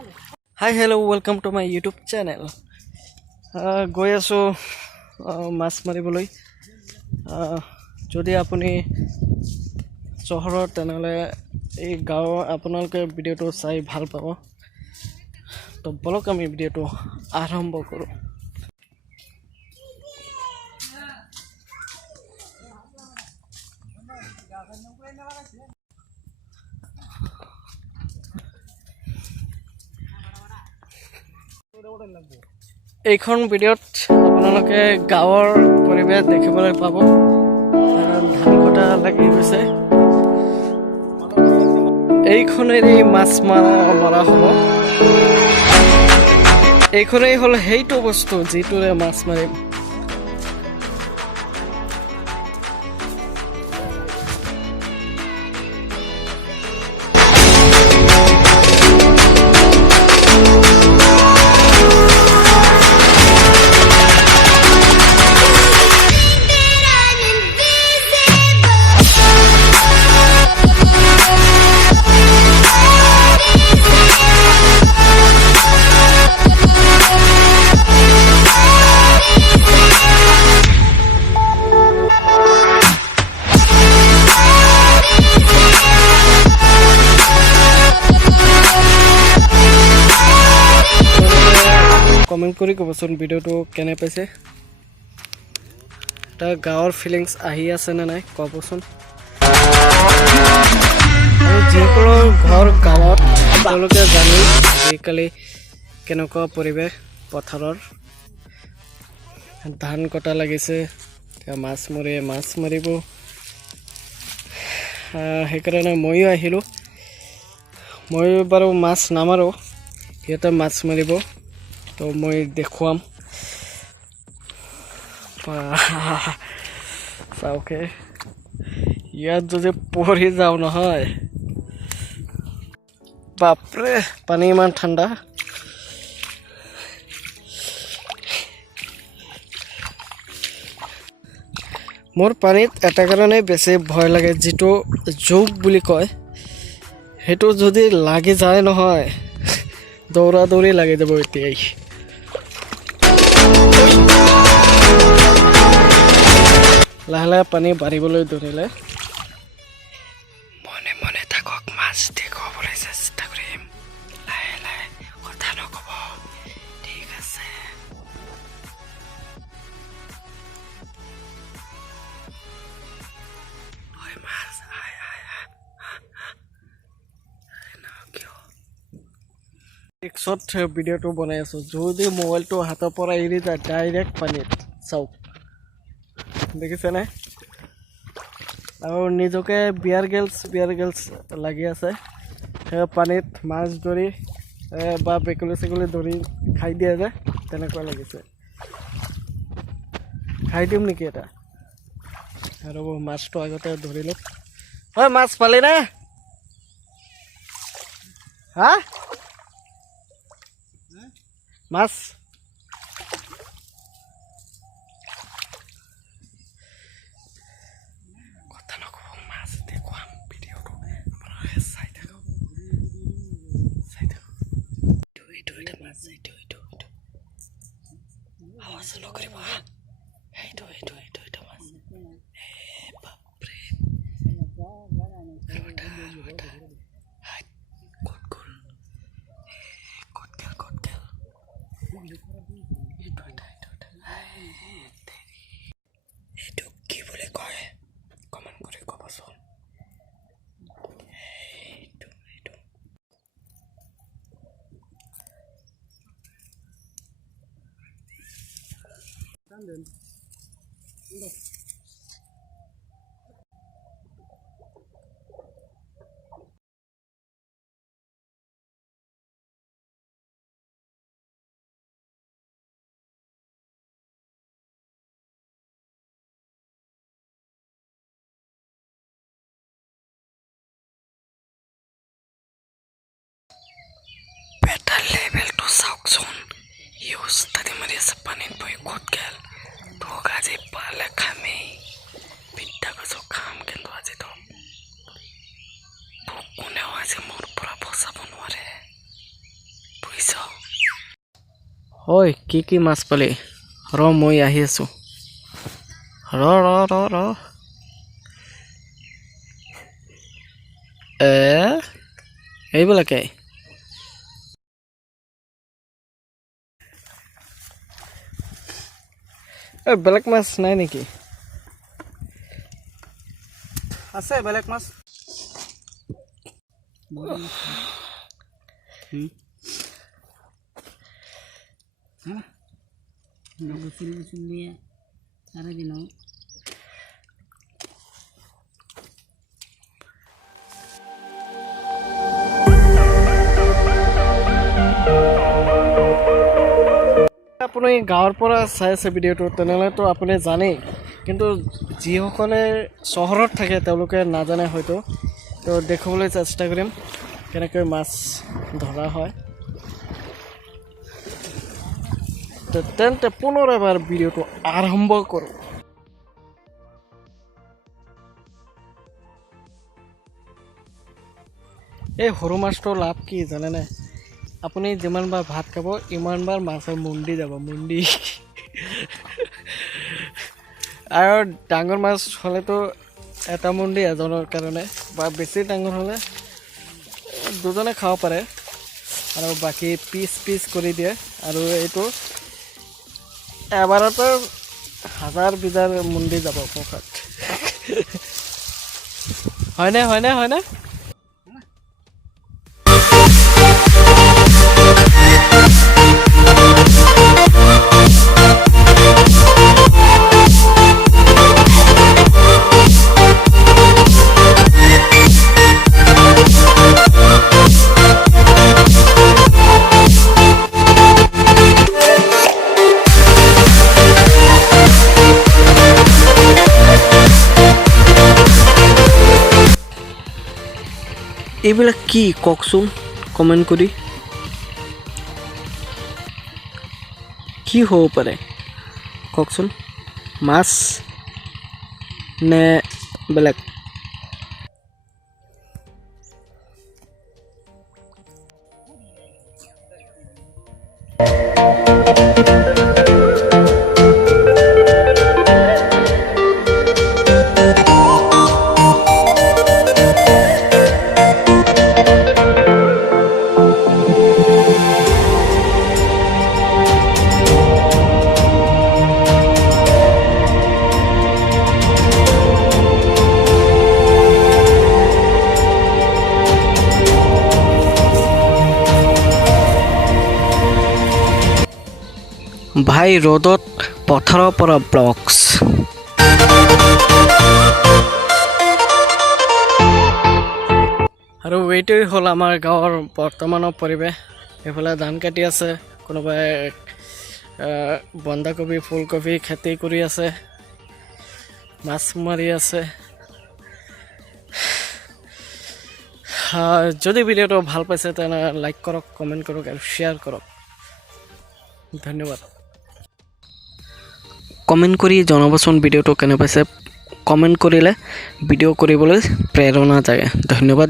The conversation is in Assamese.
Hi, hello, welcome to my YouTube channel. গৈ আছো মাছ মাৰিবলৈ যদি আপুনি চহৰত তেনেহ'লে এই গাঁৱৰ আপোনালোকে ভিডিঅ'টো চাই ভাল পাব তো বলক আমি ভিডিঅ'টো আৰম্ভ কৰোঁ এইখন ভিডিঅ'ত আপোনালোকে গাঁৱৰ পৰিৱেশ দেখিবলৈ পাব ধান কটা লাগি গৈছে এইখনেৰে মাছ মৰা হ'ব এইখনেই হ'ল সেইটো বস্তু যিটোৰে মাছ মাৰিম কমেন্ট কৰি ক'বচোন ভিডিঅ'টো কেনে পাইছে তাৰ গাঁৱৰ ফিলিংছ আহি আছে নে নাই ক'বচোন আৰু যিসকলৰ ঘৰ গাঁৱত তেওঁলোকে জানি আজিকালি কেনেকুৱা পৰিৱেশ পথাৰৰ ধান কটা লাগিছে মাছ মাৰিব সেইকাৰণে ময়ো আহিলোঁ মই বাৰু মাছ নামাৰোঁ সিহঁতে মাছ মাৰিব তো মই দেখুৱাম চাওকে ইয়াত যদি পৰি যাওঁ নহয় বাপৰে পানী ইমান ঠাণ্ডা মোৰ পানীত এটা কাৰণে বেছি ভয় লাগে যিটো জোক বুলি কয় সেইটো যদি লাগি যায় নহয় দৌৰা দৌৰি লাগি যাব এতিয়াই লাহে লাহে পানী বাঢ়িবলৈ ধৰিলে মনে মনে থাকক মাছ দেখুৱাবলৈ চেষ্টা কৰিম লাহে লাহে কথা নক'ব ঠিক আছে মাছ ৰিক্সত ভিডিঅ'টো বনাই আছোঁ যদি মোবাইলটো হাতৰ পৰা এৰি যায় ডাইৰেক্ট পানীত চাওক দেখিছেনে আৰু নিজকে বিয়াৰ গেলছ লাগি আছে পানীত মাছ ধৰি বা বেকুলি চেকুলি ধৰি খাই দিয়ে যে তেনেকুৱা লাগিছে খাই দিম নেকি এটা আৰু মাছটো আগতে ধৰিলোঁ হয় মাছ পালি নে হা মাছ কথা নক'ব মাছ দেখুৱাম ভিডিঅ'টো আপোনালোকে চাই থাকক এইটো মাছ এইটো আৱাজ নকৰিব এইটো মাছ বাপৰে এইটো কি বুলি কয় কমেণ্ট কৰি ক'বচোন বেটাৰ লেভেলটো চাওকচোন ইউজ তাতে মাৰি আছে পানীত বহি ক'ত গেল তোক আজি পালে খামেই পিঠা গছো খাম কিন্তু আজি তোক কোনেও আজি মোৰ পৰা বচাব নোৱাৰে ঐ কি মাছ পালি মই আহি আছোঁ ৰ এইবিলাকে বেলেগ মাছ নাই নেকি আছে বেলেগ মাছ আপুনি গাঁৱৰ পৰা চাই আছে ভিডিঅ'টো তেনেহ'লেতো আপুনি জানেই কিন্তু যিসকলে চহৰত থাকে তেওঁলোকে নাজানে হয়তো তো দেখুৱাবলৈ চেষ্টা কৰিম কেনেকৈ মাছ ধৰা হয় তেন্তে পুনৰ এবাৰ ভিডিঅ'টো আৰম্ভ কৰোঁ এই সৰু মাছটোৰ লাভ কি জানেনে আপুনি যিমানবাৰ ভাত খাব ইমানবাৰ মাছৰ মুণ্ডি যাব মুণ্ডি আৰু ডাঙৰ মাছ হ'লেতো এটা মুণ্ডি এজনৰ কাৰণে বা বেছি ডাঙৰ হ'লে দুজনে খাব পাৰে আৰু বাকী পিচ কৰি দিয়ে আৰু এইটো এবাৰতে হাজাৰ বিজাৰ মুণ্ডি যাব পকাত হয়নে এইবিলাক কি কওকচোন কমেণ্ট কৰি কি হ'ব পাৰে কওকচোন মাছ নে বেলেগ ভাই ৰ'দত পথাৰৰ পৰা ব্লগছ আৰু এইটোৱেই হ'ল আমাৰ গাঁৱৰ বৰ্তমানৰ পৰিৱেশ এইফালে ধান কাটি আছে কোনোবাই বন্ধাকবি ফুলকবি খেতি কৰি আছে মাছ মাৰি আছে যদি ভিডিঅ'টো ভাল পাইছে তেনেহ'লে লাইক কৰক কমেণ্ট কৰক আৰু শ্বেয়াৰ কৰক ধন্যবাদ কমেণ্ট কৰি জনাবচোন ভিডিঅ'টো কেনে পাইছে কমেণ্ট কৰিলে ভিডিঅ' কৰিবলৈ প্ৰেৰণা জাগে ধন্যবাদ